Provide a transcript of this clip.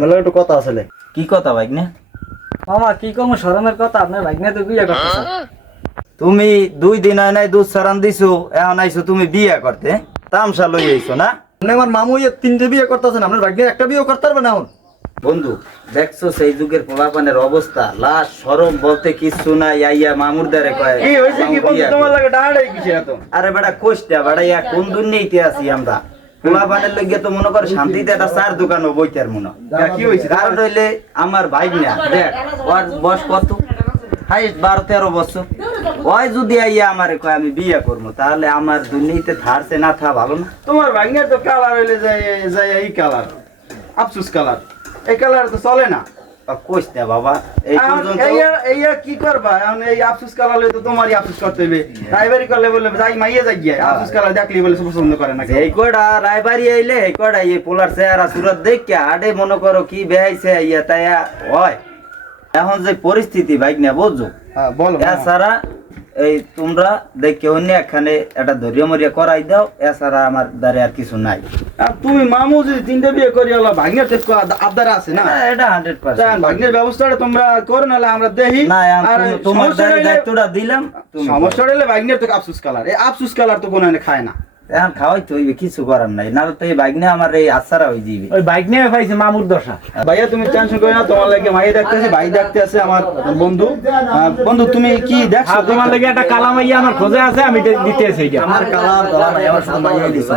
মেলা একটু কথা আসলে। কি কথা ভাগ্নে? মামা কি কম শরমের কথা, আপনার ভাগ্নে তো বিয়ে করতেছে। তুমি 2 দিন হয় নাই দুধ সারান দিছো, এখন আইছো তুমি বিয়ে করতে, তামসা লই আইছো না? আপনি আমার মামু 3টে বিয়ে করতেছেন, আপনার ভাগ্নে একটা বিয়ে করতে পারবে না এখন? বন্ধু দেখছো সেই যুগের পোলাপানের অবস্থা, লাশ শরম বলতে কিচ্ছু নাই, আইয়া মামুর দ্বারে কয় কি হয়েছে কি মামু বন্ধু, বিয়া তোমার করবে। লাগে ডাহাড়াই কিসে এত? আরে বেটা কোষ্টা বেটা, ইয়া কোন দুনিয়াতে আছি আমরা? পোলাপানের লইগে তো মনে কর শান্তিতে একটা চার দোকানও বইতার মনে। কি হয়েছে? কারণ হইলে আমার ভাই না, দেখ ওর বয়স কত, হাইস্ট 12-13 বছর। ওই যদি আইয়া আমারে কয় আমি বিয়ে করবো, তাহলে আমার দুনিয়াতে থারছে না থা ভালো না? তোমার ভাগ্নের তো কালার হইলে যায় যায় এই কালার, আফসুস কালার, এই কালার তো চলে না। কোষ না বাবা, এই পর্যন্ত এইয়া কি করবা এখন? এই আফসুস কালার হলে তো তোমারই আফসুস করতে হবে। ড্রাইভারি করলে বলে যাই মাইয়া যাই গিয়া আফসুস কালার দেখলি বলে পছন্দ করে না। এই কটা রায়বাড়ি আইলে এই কটা এই পোলার চেহারা সুরত দেখিয়া আডে মনে করো কি বেহাইছে ইয়া তাইয়া হয়। এখন যে পরিস্থিতি ভাই না বুঝছো, হ্যাঁ বলো। এছাড়া এই তোমরা দেখে অন্য একখানে একটা ধরিয়া মরিয়া করাই দাও, এছাড়া আমার দ্বারে আর কিছু নাই। তুমি মামু যদি 3টে বিয়ে করি হলো, ভাগ্নের তো আবদার আছে না? এটা 100%। ভাগ্নের ব্যবস্থাটা তোমরা করো, নাহলে আমরা দেখি। না আর তোমার সমস্যা হইলে- দায়িত্বটা দিলাম, তুমি সমস্যা হলে ভাগ্নের তো আফসুস কালার, এই আফসুস কালার তো কোনো খায় না। এখন খাওয়াই তো হইবে, কিছু করার নাই, না তো এই বাইক নিয়ে আমার এই আচ্ছারা হয়ে যাবে। ওই বাইক নিয়ে পাইছে মামুর দশা। ভাইয়া তুমি টেনশন করো না, তোমার লাগে মাইয়া দেখতে আছে, ভাই দেখতে আছে আমার বন্ধু। বন্ধু তুমি কি দেখছো? তোমার লাগে একটা কালামাইয়া আমার খোঁজে আছে, আমি দিতে এসে আমার কালার ধরা নাই, আমার শুধু মাইয়া দিছে।